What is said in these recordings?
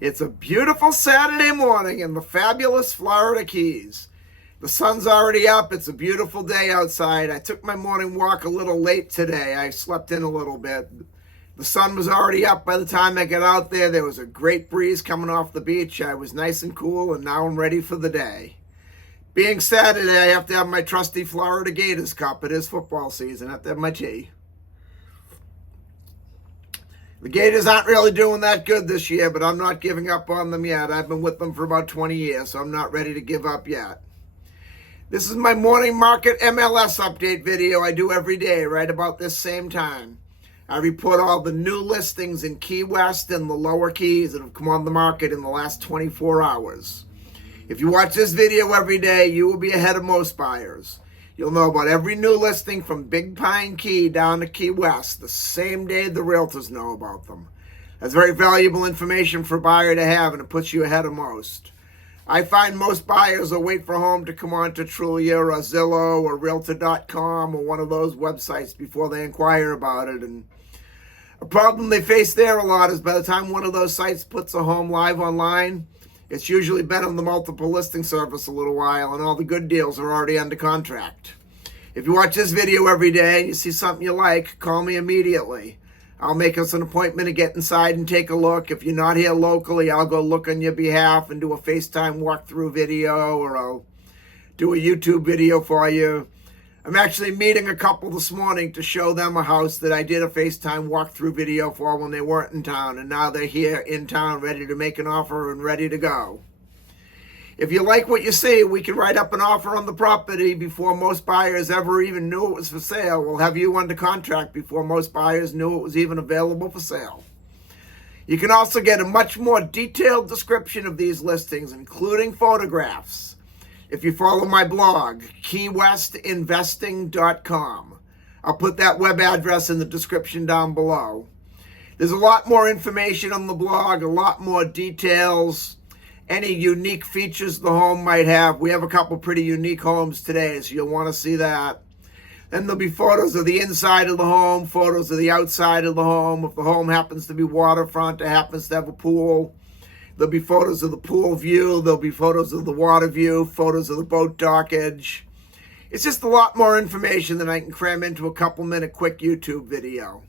It's a beautiful Saturday morning in the fabulous Florida Keys. The sun's already up. It's a beautiful day outside. I took my morning walk a little late today. I slept in a little bit. The sun was already up by the time I got out there. There was a great breeze coming off the beach. I was nice and cool, and now I'm ready for the day. Being Saturday, I have to have my trusty Florida Gators cup. It is football season. I have to have my tea. The Gators aren't really doing that good this year, but I'm not giving up on them yet. I've been with them for about 20 years, so I'm not ready to give up yet. This is my morning market MLS update video I do every day, right about this same time. I report all the new listings in Key West and the lower Keys that have come on the market in the last 24 hours. If you watch this video every day, you will be ahead of most buyers. You'll know about every new listing from Big Pine Key down to Key West the same day the realtors know about them. That's very valuable information for a buyer to have, and it puts you ahead of most. I find most buyers will wait for a home to come on to Trulia or Zillow or Realtor.com or one of those websites before they inquire about it. And a problem they face there a lot is by the time one of those sites puts a home live online, it's usually been on the multiple listing service a little while, and all the good deals are already under contract. If you watch this video every day and you see something you like, call me immediately. I'll make us an appointment to get inside and take a look. If you're not here locally, I'll go look on your behalf and do a FaceTime walkthrough video, or I'll do a YouTube video for you. I'm actually meeting a couple this morning to show them a house that I did a FaceTime walkthrough video for when they weren't in town, and now they're here in town ready to make an offer and ready to go. If you like what you see, we can write up an offer on the property before most buyers ever even knew it was for sale. We'll have you under contract before most buyers knew it was even available for sale. You can also get a much more detailed description of these listings, including photographs, if you follow my blog, keywestinvesting.com. I'll put that web address in the description down below. There's a lot more information on the blog, a lot more details, any unique features the home might have. We have a couple pretty unique homes today, so you'll want to see that. Then there'll be photos of the inside of the home, photos of the outside of the home. If the home happens to be waterfront, it happens to have a pool, there'll be photos of the pool view, there'll be photos of the water view, photos of the boat dockage. It's just a lot more information than I can cram into a couple-minute quick YouTube video.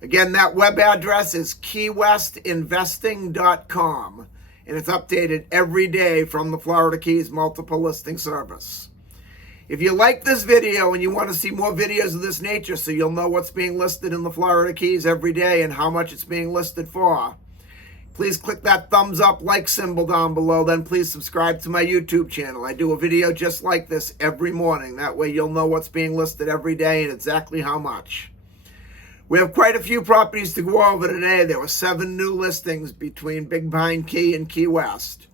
Again, that web address is keywestinvesting.com, and it's updated every day from the Florida Keys multiple listing service. If you like this video and you want to see more videos of this nature so you'll know what's being listed in the Florida Keys every day and how much it's being listed for, please click that thumbs up like symbol down below. Then please subscribe to my YouTube channel. I do a video just like this every morning. That way you'll know what's being listed every day and exactly how much. We have quite a few properties to go over today. There were 7 new listings between Big Pine Key and Key West.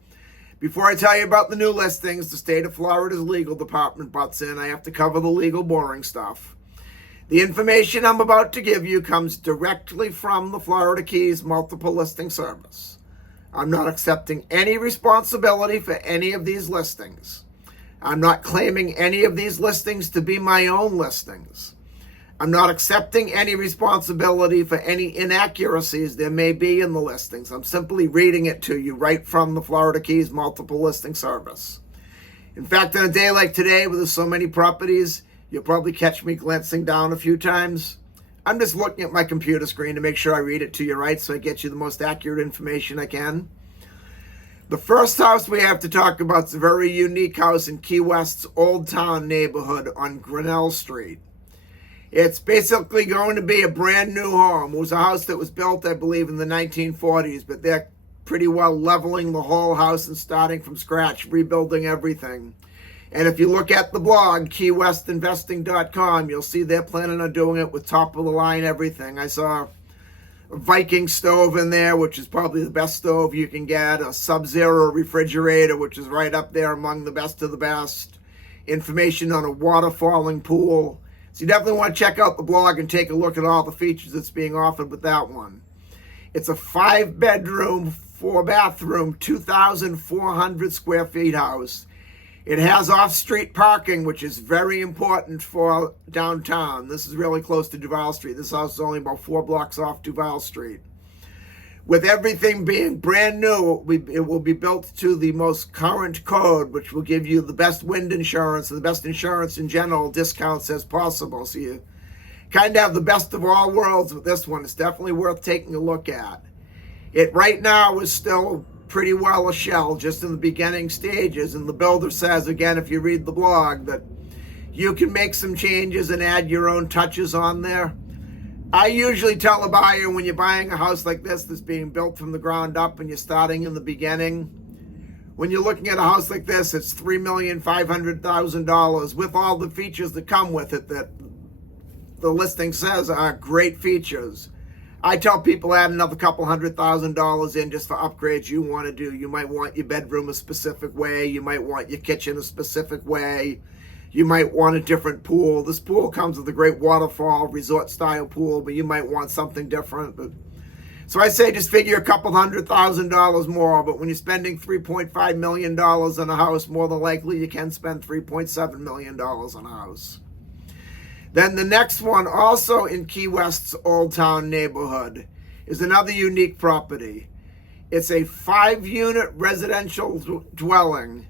Before I tell you about the new listings, the state of Florida's legal department butts in. I have to cover the legal boring stuff. The information I'm about to give you comes directly from the Florida Keys multiple listing service. I'm not accepting any responsibility for any of these listings. I'm not claiming any of these listings to be my own listings. I'm not accepting any responsibility for any inaccuracies there may be in the listings. I'm simply reading it to you right from the Florida Keys multiple listing service. In fact, on a day like today, with so many properties, you'll probably catch me glancing down a few times. I'm just looking at my computer screen to make sure I read it to you right so I get you the most accurate information I can. The first house we have to talk about is a very unique house in Key West's Old Town neighborhood on Grinnell Street. It's basically going to be a brand new home. It was a house that was built, I believe, in the 1940s, but they're pretty well leveling the whole house and starting from scratch, rebuilding everything. And if you look at the blog, keywestinvesting.com, you'll see they're planning on doing it with top-of-the-line everything. I saw a Viking stove in there, which is probably the best stove you can get, a Sub-Zero refrigerator, which is right up there among the best of the best, information on a waterfalling pool. So you definitely want to check out the blog and take a look at all the features that's being offered with that one. It's a 5-bedroom, 4-bathroom, 2,400 square feet house. It has off-street parking, which is very important for downtown. This is really close to Duval Street. This house is only about 4 blocks off Duval Street. With everything being brand new, it will be built to the most current code, which will give you the best wind insurance and the best insurance in general discounts as possible. So you kind of have the best of all worlds with this one. It's definitely worth taking a look at. It right now is still pretty well a shell, just in the beginning stages. And the builder says, again, if you read the blog, that you can make some changes and add your own touches on there. I usually tell a buyer, when you're buying a house like this that's being built from the ground up and you're starting in the beginning, when you're looking at a house like this, it's $3,500,000 with all the features that come with it that the listing says are great features. I tell people add another couple $100,000 in just for upgrades you want to do. You might want your bedroom a specific way. You might want your kitchen a specific way. You might want a different pool. This pool comes with a great waterfall, resort-style pool, but you might want something different. So I say just figure a couple $100,000 more, but when you're spending $3.5 million on a house, more than likely you can spend $3.7 million on a house. Then the next one, also in Key West's Old Town neighborhood, is another unique property. It's a 5-unit residential dwelling.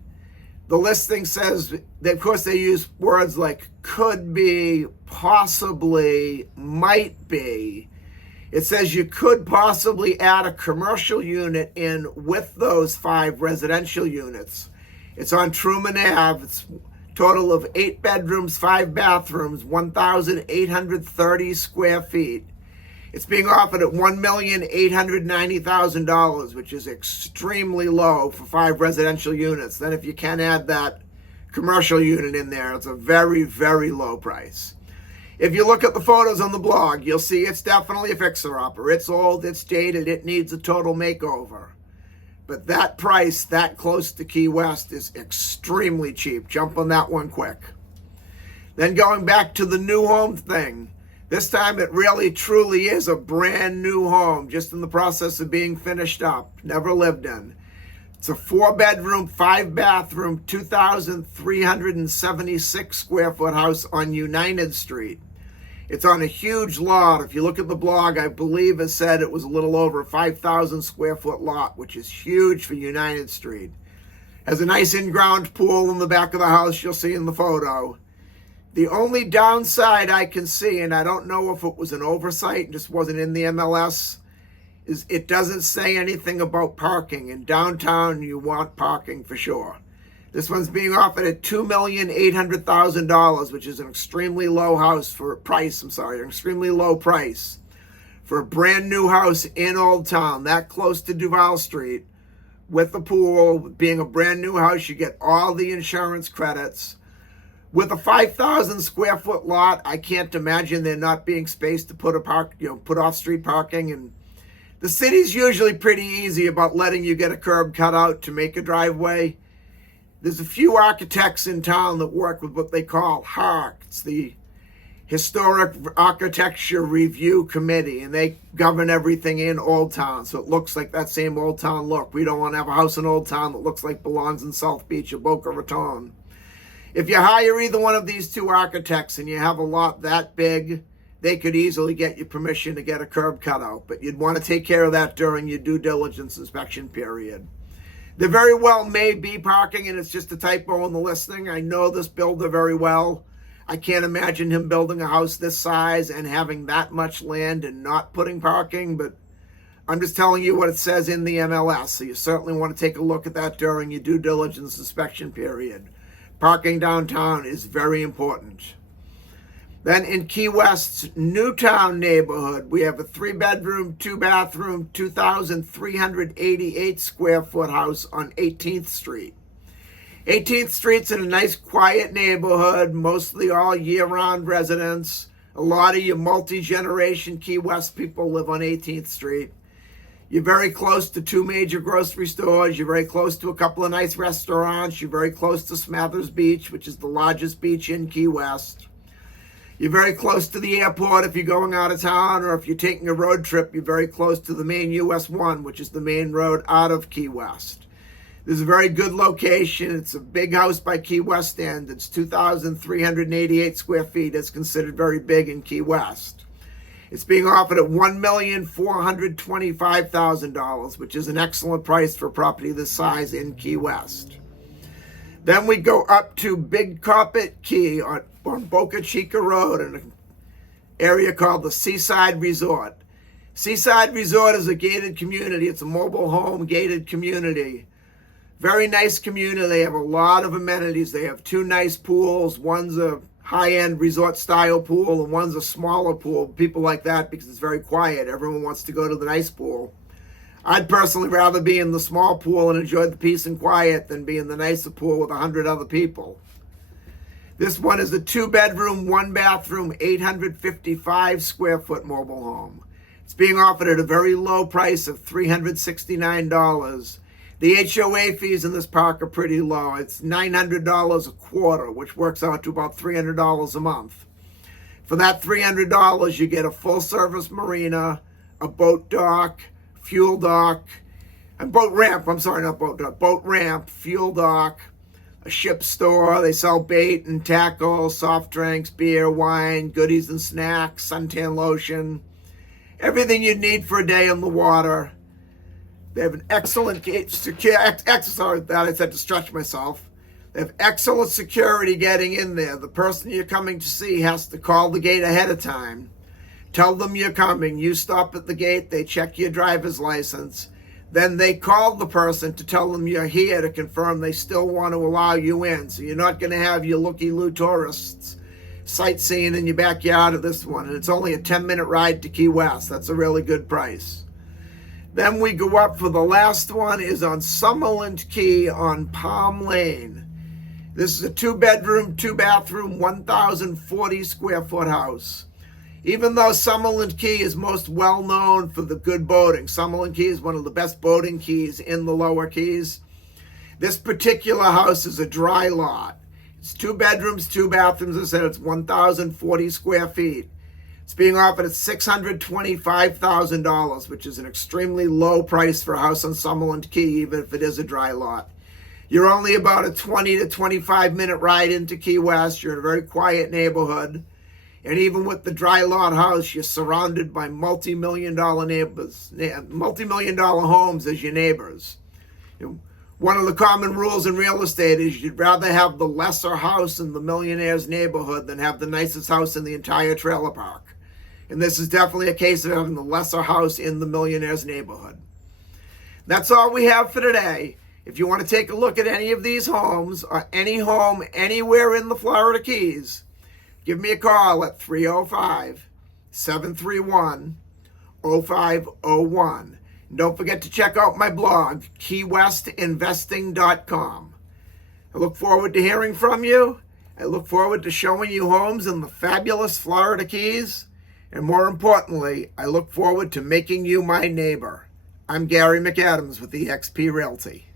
The listing says, of course, they use words like could be, possibly, might be. It says you could possibly add a commercial unit in with those 5 residential units. It's on Truman Ave. It's a total of 8 bedrooms, 5 bathrooms, 1,830 square feet. It's being offered at $1,890,000, which is extremely low for 5 residential units. Then if you can add that commercial unit in there, it's a very, very low price. If you look at the photos on the blog, you'll see it's definitely a fixer-upper. It's old, it's dated, it needs a total makeover. But that price, that close to Key West, is extremely cheap. Jump on that one quick. Then going back to the new home thing, this time it really truly is a brand new home, just in the process of being finished up, never lived in. It's a 4-bedroom, 5-bathroom, 2,376 square foot house on United Street. It's on a huge lot. If you look at the blog, I believe it said it was a little over a 5,000 square foot lot, which is huge for United Street. Has a nice in-ground pool in the back of the house, you'll see in the photo. The only downside I can see, and I don't know if it was an oversight and just wasn't in the MLS, is it doesn't say anything about parking. In downtown, you want parking for sure. This one's being offered at $2,800,000, which is an extremely low extremely low price for a brand new house in Old Town, that close to Duval Street, with the pool. Being a brand new house, you get all the insurance credits. With a 5,000 square foot lot, I can't imagine there not being space to put off-street parking. And the city's usually pretty easy about letting you get a curb cut out to make a driveway. There's a few architects in town that work with what they call HARC. It's the Historic Architecture Review Committee, and they govern everything in Old Town, so it looks like that same Old Town look. We don't want to have a house in Old Town that looks like belongs in South Beach or Boca Raton. If you hire either one of these 2 architects and you have a lot that big, they could easily get you permission to get a curb cut out, but you'd want to take care of that during your due diligence inspection period. There very well may be parking, and it's just a typo in the listing. I know this builder very well. I can't imagine him building a house this size and having that much land and not putting parking, but I'm just telling you what it says in the MLS, so you certainly want to take a look at that during your due diligence inspection period. Parking downtown is very important. Then in Key West's Newtown neighborhood, we have a 3-bedroom, 2-bathroom, 2,388 square foot house on 18th Street. 18th Street's in a nice quiet neighborhood, mostly all year-round residents. A lot of your multi-generation Key West people live on 18th Street. You're very close to 2 major grocery stores. You're very close to a couple of nice restaurants. You're very close to Smathers Beach, which is the largest beach in Key West. You're very close to the airport if you're going out of town, or if you're taking a road trip, you're very close to the main US 1, which is the main road out of Key West. This is a very good location. It's a big house by Key West standards. 2,388 square feet is considered very big in Key West. It's being offered at $1,425,000, which is an excellent price for a property this size in Key West. Then we go up to Big Carpet Key on Boca Chica Road in an area called the Seaside Resort. Seaside Resort is a gated community. It's a mobile home gated community. Very nice community. They have a lot of amenities. They have 2 nice pools. One's a high-end resort-style pool, and one's a smaller pool. People like that because it's very quiet. Everyone wants to go to the nice pool. I'd personally rather be in the small pool and enjoy the peace and quiet than be in the nicer pool with 100 other people. This one is a 2-bedroom, 1-bathroom, 855 square foot mobile home. It's being offered at a very low price of $369. The HOA fees in this park are pretty low. It's $900 a quarter, which works out to about $300 a month. For that $300, you get a full-service marina, a boat dock, fuel dock, and boat ramp. I'm sorry, not boat dock. Boat ramp, fuel dock, a ship store. They sell bait and tackle, soft drinks, beer, wine, goodies and snacks, suntan lotion, everything you'd need for a day on the water. They have an excellent They have excellent security getting in there. The person you're coming to see has to call the gate ahead of time. Tell them you're coming. You stop at the gate. They check your driver's license. Then they call the person to tell them you're here to confirm they still want to allow you in. So you're not going to have your looky-loo tourists sightseeing in your backyard of this one. And it's only a 10-minute ride to Key West. That's a really good price. Then we go up for the last one is on Summerland Key on Palm Lane. This is a 2-bedroom, 2-bathroom, 1,040 square foot house. Even though Summerland Key is most well known for the good boating, Summerland Key is one of the best boating keys in the Lower Keys. This particular house is a dry lot. It's 2 bedrooms, 2 bathrooms. I said it's 1,040 square feet. It's being offered at $625,000, which is an extremely low price for a house on Summerland Key, even if it is a dry lot. You're only about a 20 to 25-minute ride into Key West. You're in a very quiet neighborhood. And even with the dry lot house, you're surrounded by multi-million-dollar neighbors, multi-million-dollar homes as your neighbors. One of the common rules in real estate is you'd rather have the lesser house in the millionaire's neighborhood than have the nicest house in the entire trailer park. And this is definitely a case of having the lesser house in the millionaire's neighborhood. That's all we have for today. If you want to take a look at any of these homes or any home anywhere in the Florida Keys, give me a call at 305-731-0501. And don't forget to check out my blog, keywestinvesting.com. I look forward to hearing from you. I look forward to showing you homes in the fabulous Florida Keys. And more importantly, I look forward to making you my neighbor. I'm Gary McAdams with eXp Realty.